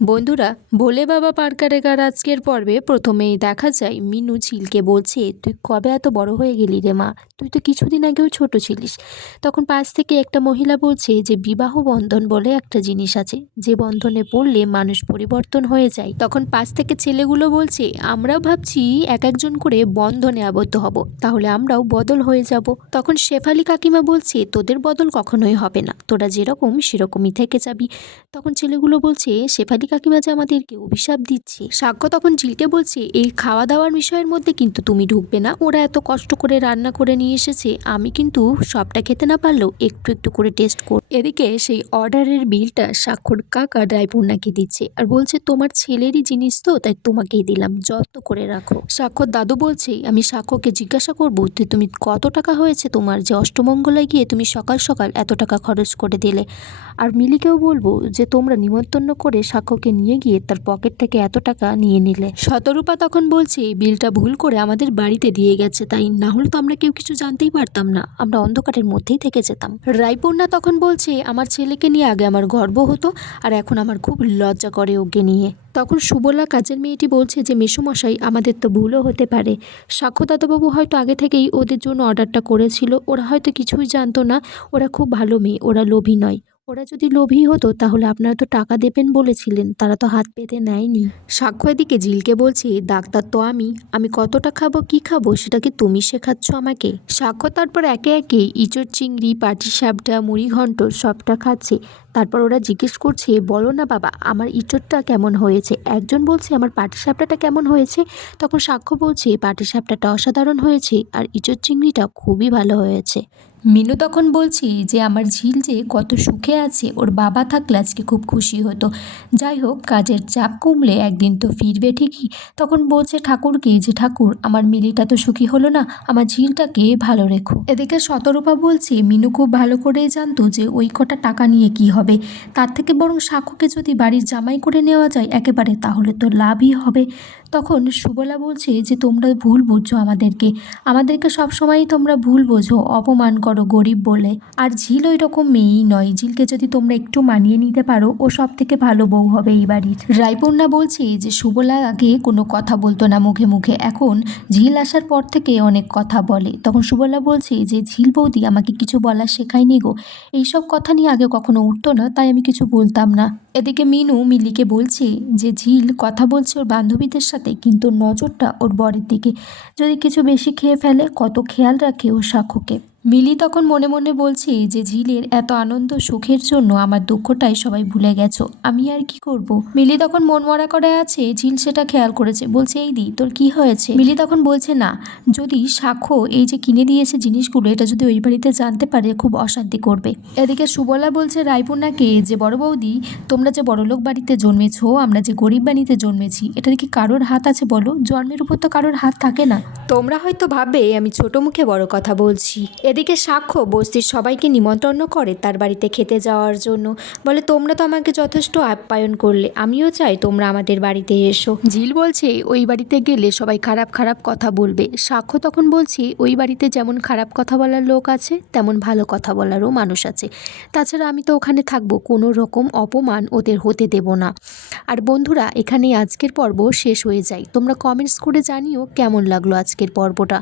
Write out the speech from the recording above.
বন্ধুরা, ভোলে বাবা পার্কারেকার আজকের পর্বে প্রথমেই দেখা যায় মিনু ঝিলকে বলছে, তুই কবে এত বড় হয়ে গেলি রে মা? তুই তো কিছুদিন আগেও ছোট ছিলিস। তখন পাশ থেকে একটা মহিলা বলছে যে বিবাহ বন্ধন বলে একটা জিনিস আছে, যে বন্ধনে পড়লে মানুষ পরিবর্তন হয়ে যায়। তখন পাশ থেকে ছেলেগুলো বলছে, আমরাও ভাবছি এক একজন করে বন্ধনে আবদ্ধ হব, তাহলে আমরাও বদল হয়ে যাব। তখন শেফালি কাকিমা বলছে, তোদের বদল কখনোই হবে না, তোরা যেরকম সেরকমই থেকে যাবি। তখন ছেলেগুলো বলছে, শেফালি কাকিমা যে আমাদেরকে অভিশাপ দিচ্ছে। সাক্ষ্য তখন ঝিলকে বলছে, এই খাওয়া দাওয়ার বিষয়ের মধ্যে কিন্তু তুমি ঢুকবে না, ওরা এত কষ্ট করে রান্না করে নিয়ে এসেছে, আমি কিন্তু সবটা খেতে না পারলেও একটু একটু করে টেস্ট কর। এদিকে সেই অর্ডারের বিলটা স্বাক্ষর কাকা ড্রাইপূর্ণাকে দিচ্ছে আর বলছে, তোমার ছেলেরই জিনিস তো, তাই তোমাকেই দিলাম, যত্ন করে রাখো। স্বাক্ষর দাদু বলছে, আমি সাক্ষ্যকে জিজ্ঞাসা করবো যে তুমি কত টাকা হয়েছে তোমার, যে অষ্টমঙ্গলায় গিয়ে তুমি সকাল সকাল এত টাকা খরচ করে দিলে। আর মিলিকেও বলবো যে তোমরা নিমন্ত্রণ করে সাক্ষ্যকে নিয়ে গিয়ে তার পকেট থেকে এত টাকা নিয়ে নিলে। শতরূপা তখন বলছে, বিলটা ভুল করে আমাদের বাড়িতে দিয়ে গেছে, তাই না হলে তো আমরা কেউ কিছু জানতেই পারতাম না, আমরা অন্ধকারের মধ্যেই থেকে যেতাম। রায়পূর্ণা তখন বলছে, আমার ছেলেকে নিয়ে আগে আমার গর্ব হতো, আর এখন আমার খুব লজ্জা করে ওকে নিয়ে। তখন সুবলা কাজের মেয়েটি বলছে যে, মেসোমশাই আমাদের তো ভুলও হতে পারে, সাক্ষ্য দাদাবাবু হয়তো আগে থেকেই ওদের জন্য অর্ডারটা করেছিল, ওরা হয়তো কিছুই জানতো না, ওরা খুব ভালো মেয়ে, ওরা লোভী নয়। ওরা যদি লোভী হতো তাহলে আপনারা তো টাকা দেবেন বলেছিলেন, তারা তো হাত পেতে নেয়নি। সাক্ষ্য এদিকে ঝিলকে বলছে, ডাক্তার তো আমি কতটা খাবো কি খাবো সেটা কি তুমি শেখাচ্ছ আমাকে? সাক্ষ্য তারপর একে একে ইঁচড় চিংড়ি, পাটিসাপটা, মুড়ি ঘন্ট সবটা খাচ্ছে। তারপর ওরা জিজ্ঞেস করছে, বলো না বাবা আমার ইঁচড়টা কেমন হয়েছে। একজন বলছে আমার পাটিসাপটাটা কেমন হয়েছে। তখন সাক্ষ্য বলছে, পাটিসাপটাটা অসাধারণ হয়েছে আর ইঁচড় চিংড়িটা খুবই ভালো হয়েছে। মিনু তখন বলছি যে, আমার ঝিল যে কত সুখে আছে, ওর বাবা থাকলে আজকে খুব খুশি হতো। যাই হোক, কাজের চাপ কমলে একদিন তো ফিরবে ঠিকই। তখন বলছে ঠাকুরকে যে, ঠাকুর আমার মিলিটা তো সুখী হলো না, আমার ঝিলটাকে ভালো রেখো। এদিকে শতরূপা বলছে, মিনু খুব ভালো করেই জানতো যে ওই কটা টাকা নিয়ে কি হবে, তার থেকে বরং সাক্ষ্যকে যদি বাড়ির জামাই করে নেওয়া যায় একেবারে, তাহলে তো লাভই হবে। তখন সুবলা বলছে যে, তোমরা ভুল বুঝছো আমাদেরকে সবসময়ই তোমরা ভুল বোঝো, অপমান করো গরিব বলে। আর ঝিল ওই রকম মেয়েই নয়, ঝিলকে যদি তোমরা একটু মানিয়ে নিতে পারো, ও সব থেকে ভালো বউ হবে এই বাড়ির। রায়পূর্ণা বলছে যে, সুবলা আগে কোনো কথা বলতো না মুখে মুখে, এখন ঝিল আসার পর থেকে অনেক কথা বলে। তখন সুবলা বলছে যে, ঝিল বৌদি আমাকে কিছু বলার শেখায়নি গো, এইসব কথা নিয়ে আগে কখনো উঠতো না, তাই আমি কিছু বলতাম না। এদিকে মিনু মিলিকে বলছে যে, ঝিল কথা বলছে ওর বান্ধবীদের সাথে, কিন্তু নজরটা ওর বরের দিকে, যদি কিছু বেশি খেয়ে ফেলে, কত খেয়াল রাখে ও সাক্ষ্যকে। মিলি তখন মনে মনে বলছে যে, ঝিলের এত আনন্দ সুখের জন্য আমার দুঃখটাই সবাই ভুলে গেছো, আমি আর কি করব। মিলি তখন মন মরা করে আছে, ঝিল সেটা খেয়াল করেছে, বলছে, এই দি তোর কি হয়েছে? মিলি তখন বলছে, না, যদি সাক্ষ্য এই যে কিনে দিয়েছে জিনিসগুলো, এটা যদি ওই বাড়িতে জানতে পারে খুব অশান্তি করবে। এদিকে সুবলা বলছে রায়পূর্ণাকে যে, বড় বৌদি তোমরা যে বড়লোক বাড়িতে জন্মেছো, আমরা যে গরিব বাড়িতে জন্মেছি, এটা কি কারোর হাত আছে বলো? জন্মের উপর তো কারোর হাত থাকে না। তোমরা হয়তো ভাববে আমি ছোট মুখে বড় কথা বলছি। এদিকে সাক্ষ্য বস্তির সবাইকে নিমন্ত্রণ করে তার বাড়িতে খেতে যাওয়ার জন্য, বলে, তোমরা তো আমাকে যথেষ্ট আপ্যায়ন করলে, আমিও চাই তোমরা আমাদের বাড়িতে এসো। ঝিল বলছে, ওই বাড়িতে গেলে সবাই খারাপ খারাপ কথা বলবে। সাক্ষ্য তখন বলছে, ওই বাড়িতে যেমন খারাপ কথা বলার লোক আছে, তেমন ভালো কথা বলারও মানুষ আছে। তাছাড়া আমি তো ওখানে থাকবো, কোনো রকম অপমান ওদের হতে দেব না। আর বন্ধুরা, এখানেই আজকের পর্ব শেষ হয়ে যায়। তোমরা কমেন্টস করে জানিও কেমন লাগলো আজকের পর্বটা।